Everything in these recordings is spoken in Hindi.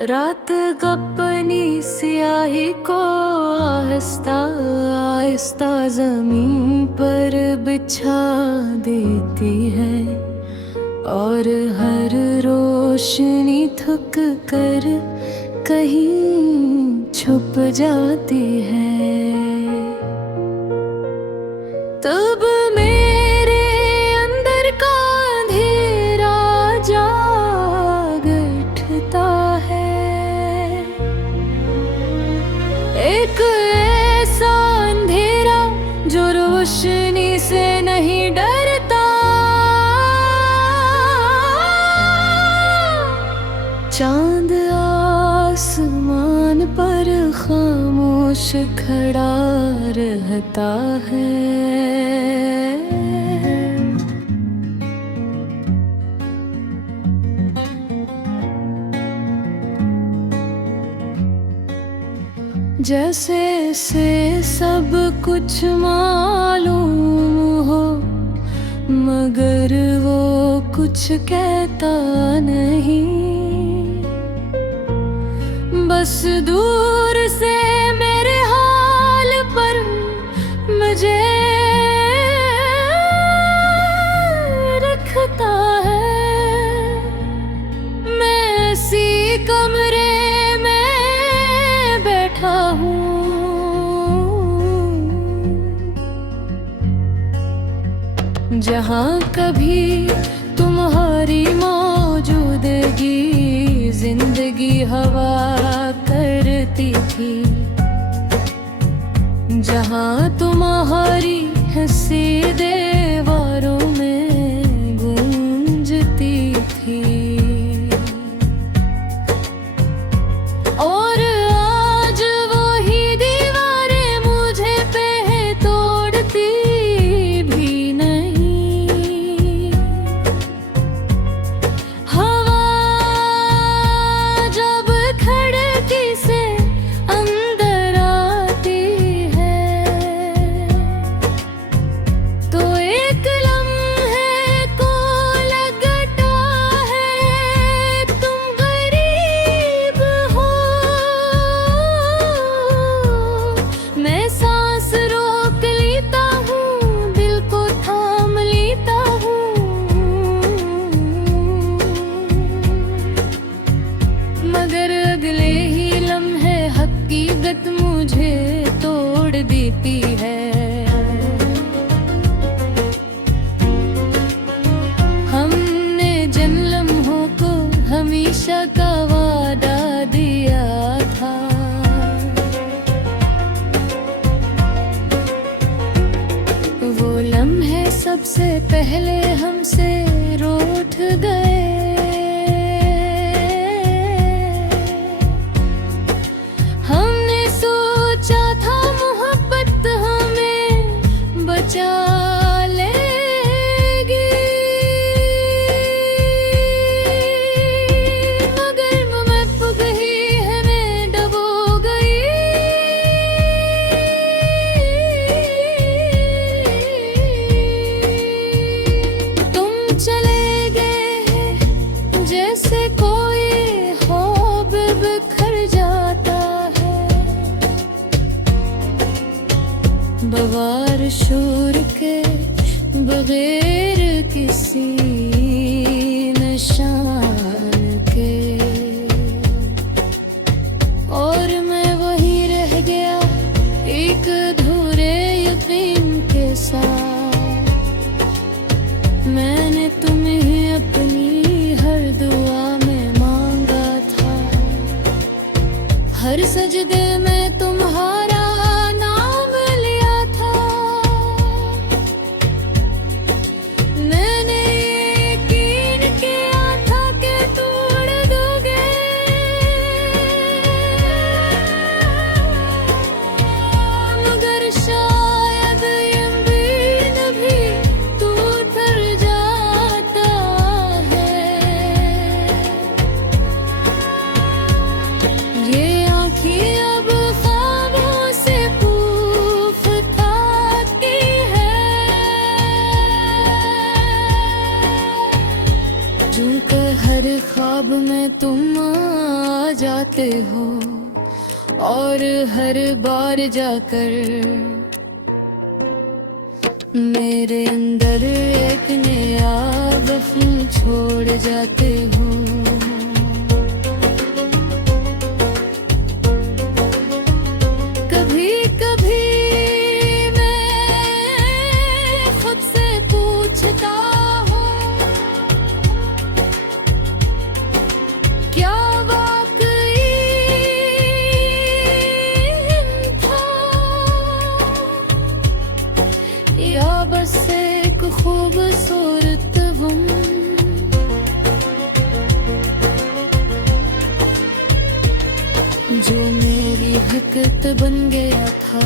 रात अपनी स्याही को आहिस्ता आहिस्ता जमीन पर बिछा देती है और हर रोशनी थक कर कहीं छुप जाती है। तब मेरे अंदर का अंधेरा जाग उठता है, एक ऐसा अंधेरा जो रोशनी से नहीं डरता। चांद आसमान पर खामोश खड़ा रहता है। जैसे से सब कुछ मालूम हो, मगर वो कुछ कहता नहीं। बस दूर से मेरे हाल पर मुझे रखता है। मैं ऐसी कमरे में बैठा हूँ जहाँ कभी तुम्हारी मौजूदगी जिंदगी हवा करती थी, जहाँ तुम्हारी हंसी दीवारों में गूंजती थी। और आज वही दीवारें मुझे पे तोड़ती भी नहीं। हवा जब खिड़की से अंदर आती है तो एक लम्हे को लगता है तुम गरीब हो। मैं सांस रोक लेता हूँ, दिल को थाम लेता हूँ, मगर अगले ही लम्हे हकीकत मुझे तोड़ देती है। हमने जिन लम्हों को हमेशा का वादा दिया था, वो लम्हे सबसे पहले हमसे रूठ गए। हमने सोचा था मोहब्बत हमें बचा लेगी, मगर वो महक गई है, मैं डबो गई। तुम चले गए जैसे कोई ख्वाब बिखर जाता है, बगैर शोर के बगैर किसी निशान के। और मैं वहीं रह गया एक अधूरे यकीन के साथ। मैंने तुम्हें अपनी हर दुआ में मांगा था, हर सजदे में तुम्हारा नाम लिया था। मैंने यकीन किया था कि तोड़ दोगे, मगर शायद यकीन भी टूट जाता है। ये आँखें अब हर ख्वाब में तुम आ जाते हो और हर बार जाकर मेरे अंदर एक नया वफा छोड़ जाते हो। कभी कभी मैं खुद से पूछता हूँ, क्या वाकई था या बस एक खूबसूरत गम। जो मेरी हकीकत बन गया था,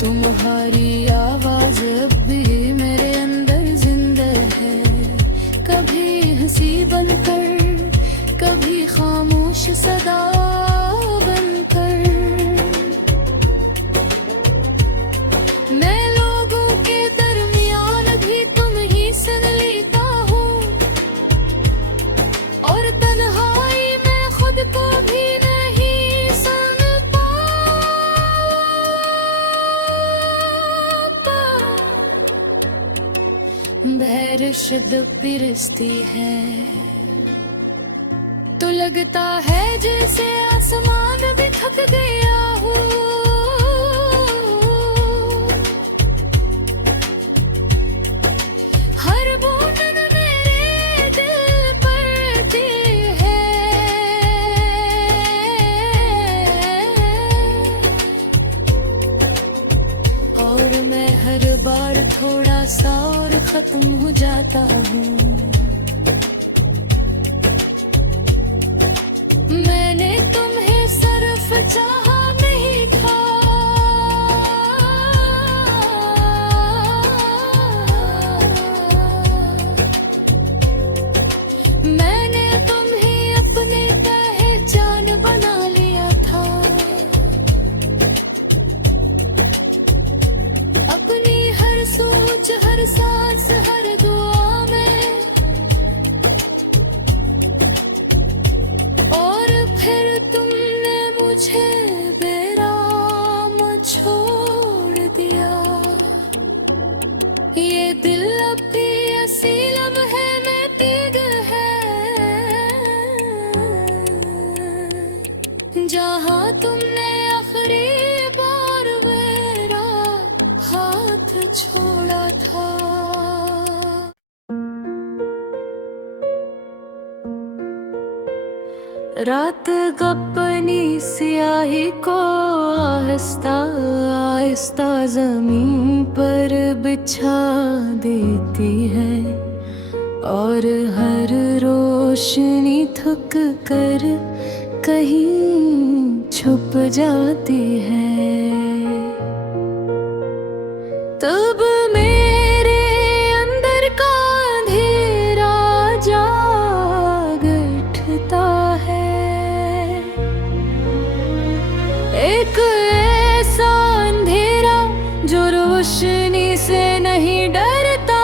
तुम्हारी आवाज अब भी मेरे अंदर जिंदा है। कभी हंसी बनकर, कभी खामोश सदा बनकर, मैं लोगों के दरमियान भी तुम ही सुन लेता हूँ और तन्हाई में खुद को भी नहीं सुन पाता। धैर्य शब्द पिरसती है तो लगता है जैसे आसमान भी थक गया हो। हर बूंद मेरे दिल पड़ती है और मैं हर बार थोड़ा सा और खत्म हो जाता हूँ। मैंने तुम्हें सिर्फ चाहा नहीं था, मैंने तुम्हें अपने पहचान बना लिया था। अपनी हर सोच, हर सांस, हर दुआ में, और फिर तुमने मुझे बेराम छोड़ दिया। ये दिल अब भी असीलम है, मैं तीग है जहाँ तुमने आखिरी बार मेरा हाथ छोड़ा था। रात गपनी स्याही को आहिस्ता आहिस्ता जमीन पर बिछा देती है और हर रोशनी थक कर कहीं छुप जाती है। तब मेरे अंदर का अंधेरा जाग उठता है, एक ऐसा अंधेरा जो रोशनी से नहीं डरता।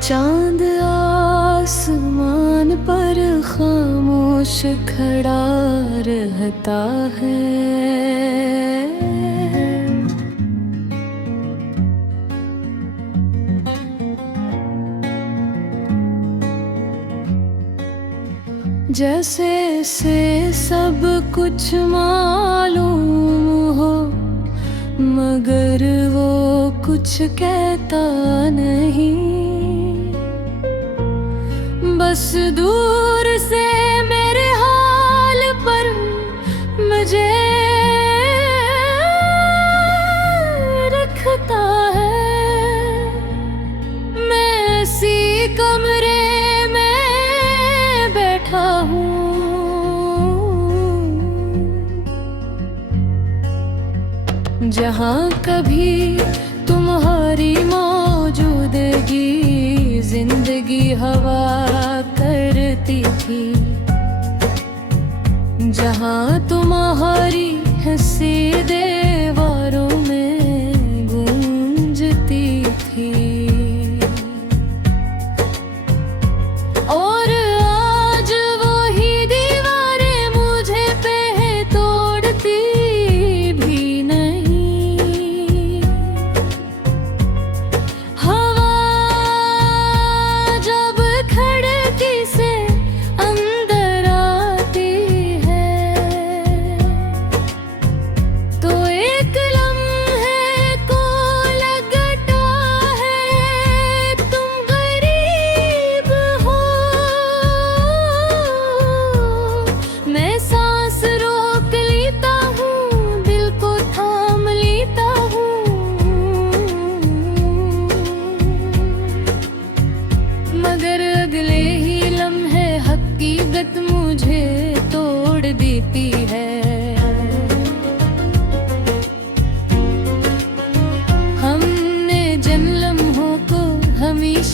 चांद आसमान पर खामोश खड़ा रहता है। जैसे से सब कुछ मालूम हो मगर वो कुछ कहता नहीं। बस दूर से मेरे हाल पर मुझे रखता है। मैं इसी कमरे में बैठा हूँ जहाँ कभी तुम्हारी मौजूदगी जिंदगी हवा करती थी, जहाँ तुम्हारी हंसी दीवारों में गूंजती थी।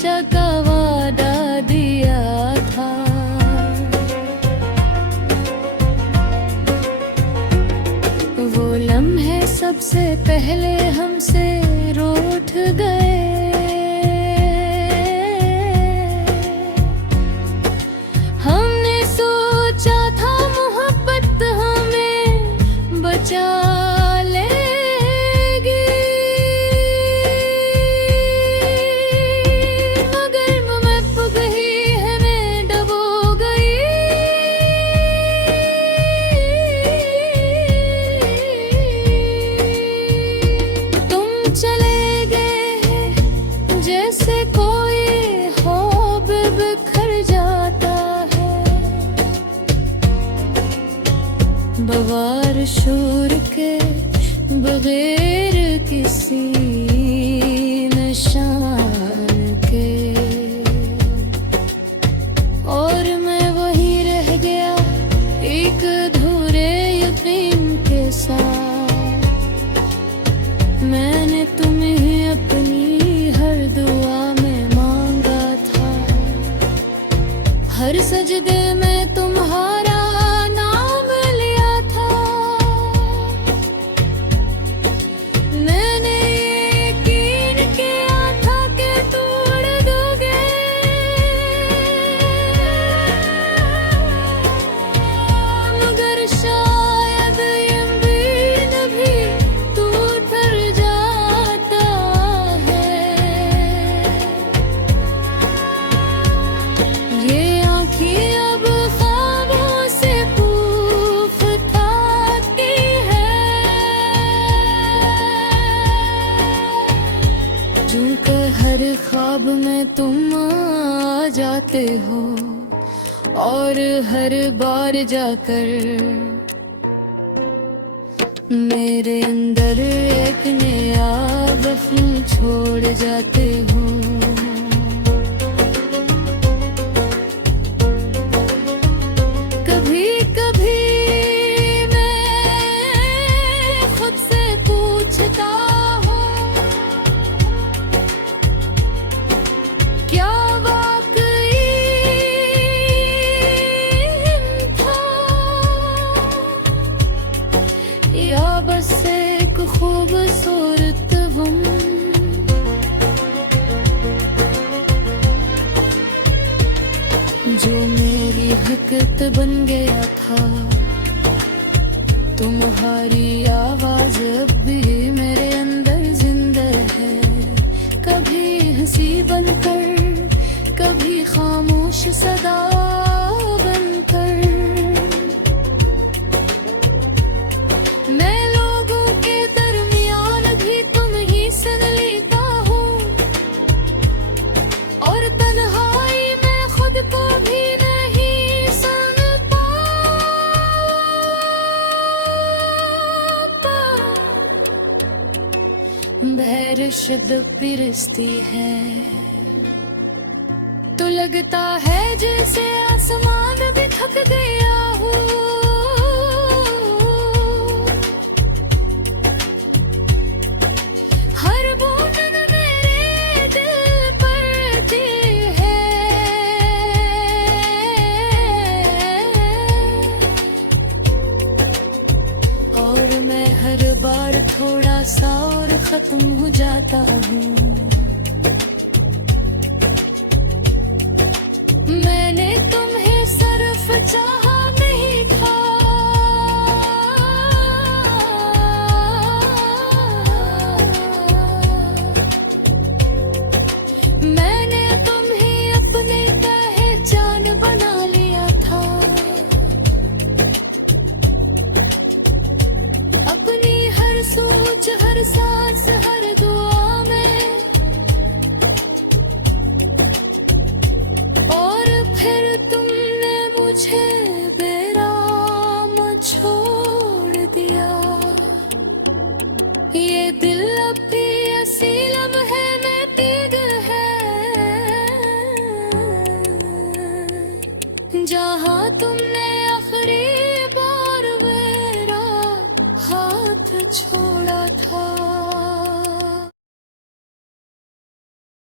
हमेशा का वादा दिया था। वो लम्हे सबसे पहले हमसे रूठ गए। हमने सोचा था मोहब्बत हमें बचा लेगी, मगर मैं पुग ही है मैं डबो गई। तुम चले गए जैसे कोई ख्वाब बिखर जाता है, बवार शोर के बगैर किसी निशान के। और मैं वहीं रह गया एक अधूरे यकीन के साथ। मैंने तुम्हें अपनी हर दुआ में मांगा था, हर सजदे में तुम्हारा नाम लिया था। मैंने यकीन किया था कि तोड़ दोगे, मगर शायद यकीन भी टूट जाता है। ये आँखें अब ख्वाबों से पूछताती है, झूमकर हर ख्वाब में तुम आ जाते हो, और हर बार जाकर मेरे अंदर एक नया वफा छोड़ जाते हो। कभी कभी मैं खुद से पूछता हूँ, क्या वाकई था, या बस एक खूबसूरत गम। जो मेरी हकीकत बन गया था, तुम्हारी आवाज अब भी मेरे अंदर जिंदा है। कभी हंसी बनकर, कभी खामोश सदा बनकर। मैं लोगों के दरमियान भी तुम ही सुन लेता हूँ, और तन्हाई में खुद को भी नहीं सुन पाता। बहर शुद्ध पिरसती है तो लगता है जैसे आसमान भी थक गया हो। हर बूंद मेरे दिल पड़ती है, और मैं हर बार थोड़ा सा और खत्म हो जाता हूँ। मैंने तुम्हें सिर्फ चाहा